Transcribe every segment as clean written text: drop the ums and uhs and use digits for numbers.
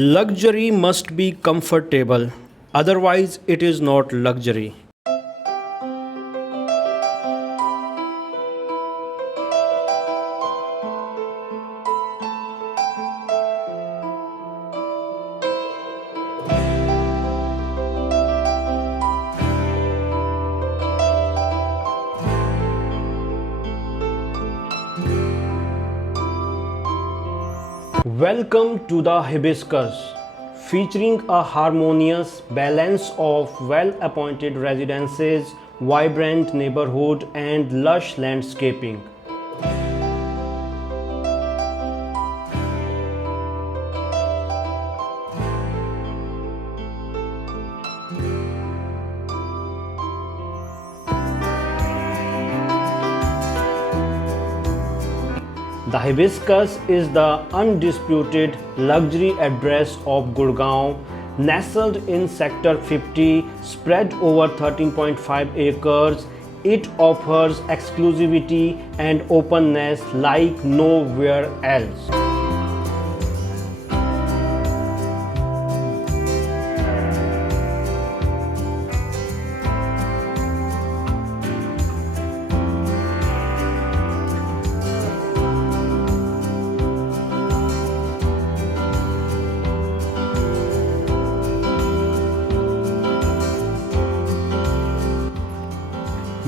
Luxury must be comfortable, otherwise, it is not luxury. Welcome to the Hibiscus, featuring a harmonious balance of well appointed residences, vibrant neighborhood, and lush landscaping. The Hibiscus is the undisputed luxury address of Gurgaon, nestled in Sector 50, spread over 13.5 acres. It offers exclusivity and openness like nowhere else.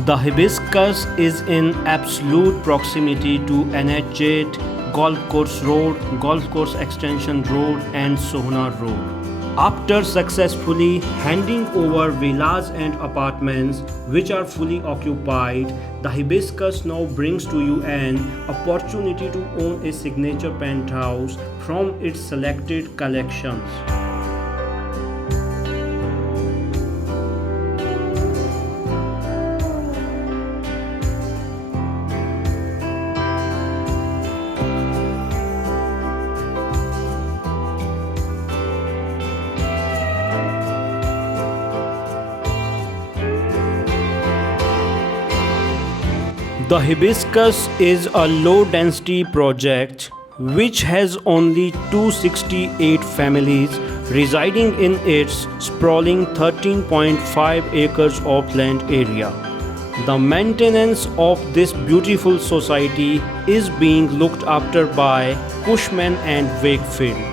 The Hibiscus is in absolute proximity to NH8, Golf Course Road, Golf Course Extension Road, and Sohna Road. After successfully handing over villas and apartments which are fully occupied, the Hibiscus now brings to you an opportunity to own a signature penthouse from its selected collections. The Hibiscus is a low-density project which has only 268 families residing in its sprawling 13.5 acres of land area. The maintenance of this beautiful society is being looked after by Cushman and Wakefield.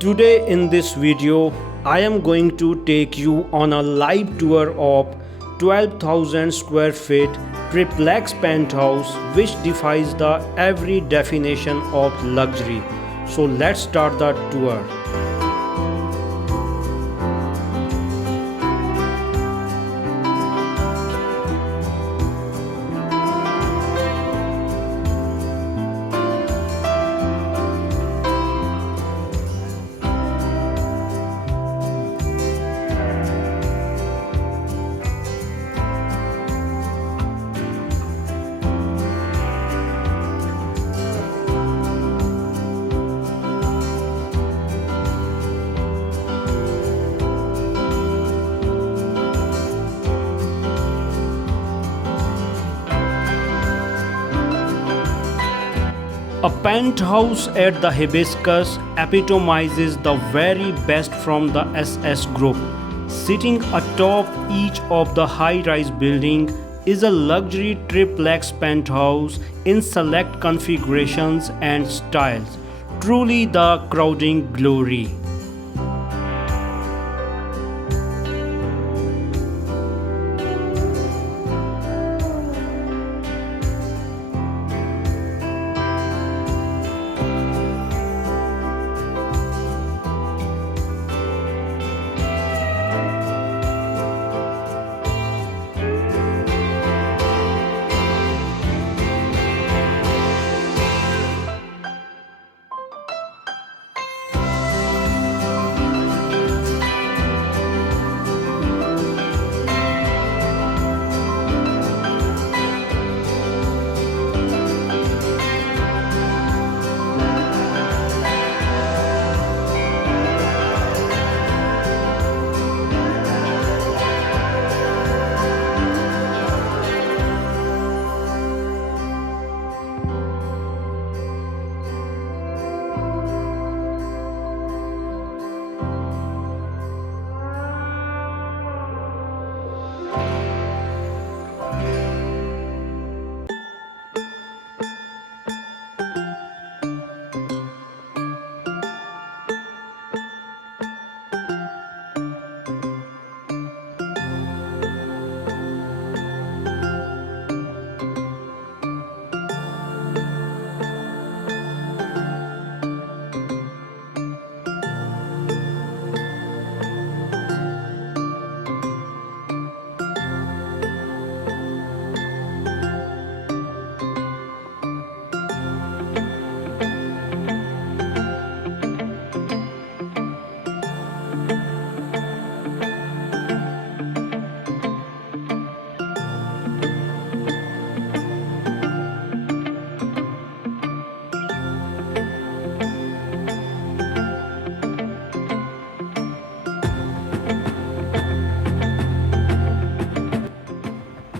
Today in this video, I am going to take you on a live tour of 12,000 square feet triplex penthouse which defies the every definition of luxury. So let's start the tour. A penthouse at the Hibiscus epitomizes the very best from the SS Group. Sitting atop each of the high-rise building is a luxury triplex penthouse in select configurations and styles. Truly the crowding glory.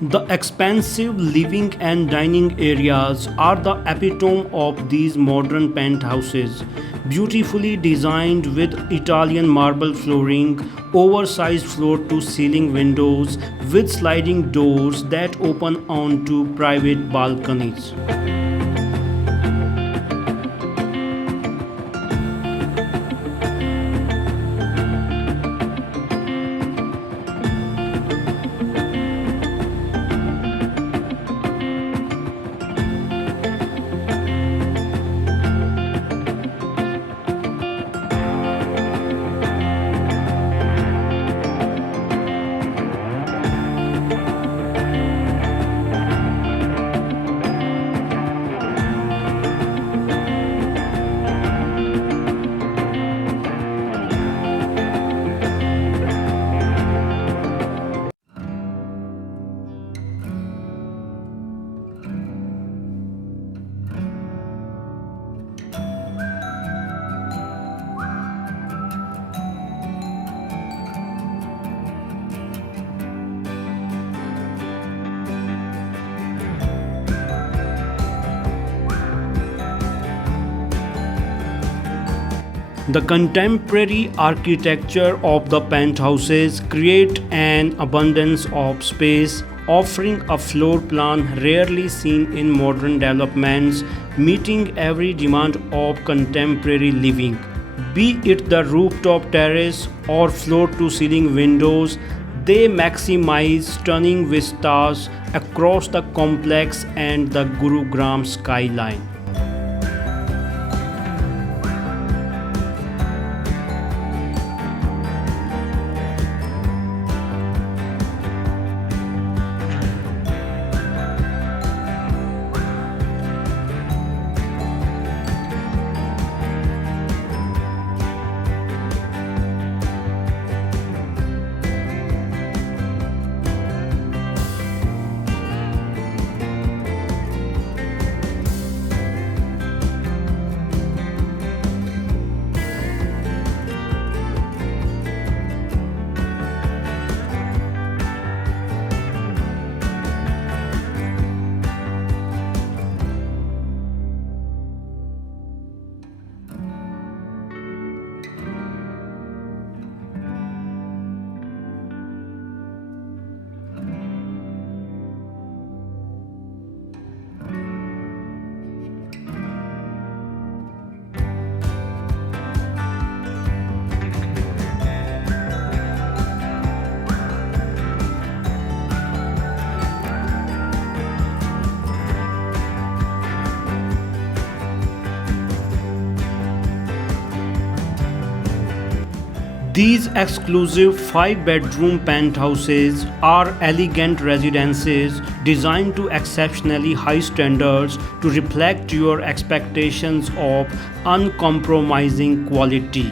The expansive living and dining areas are the epitome of these modern penthouses, beautifully designed with Italian marble flooring, oversized floor to ceiling windows with sliding doors that open onto private balconies. The contemporary architecture of the penthouses create an abundance of space, offering a floor plan rarely seen in modern developments, meeting every demand of contemporary living. Be it the rooftop terrace or floor to ceiling windows, they maximize stunning vistas across the complex and the Gurugram skyline. These exclusive 5-bedroom penthouses are elegant residences designed to exceptionally high standards to reflect your expectations of uncompromising quality.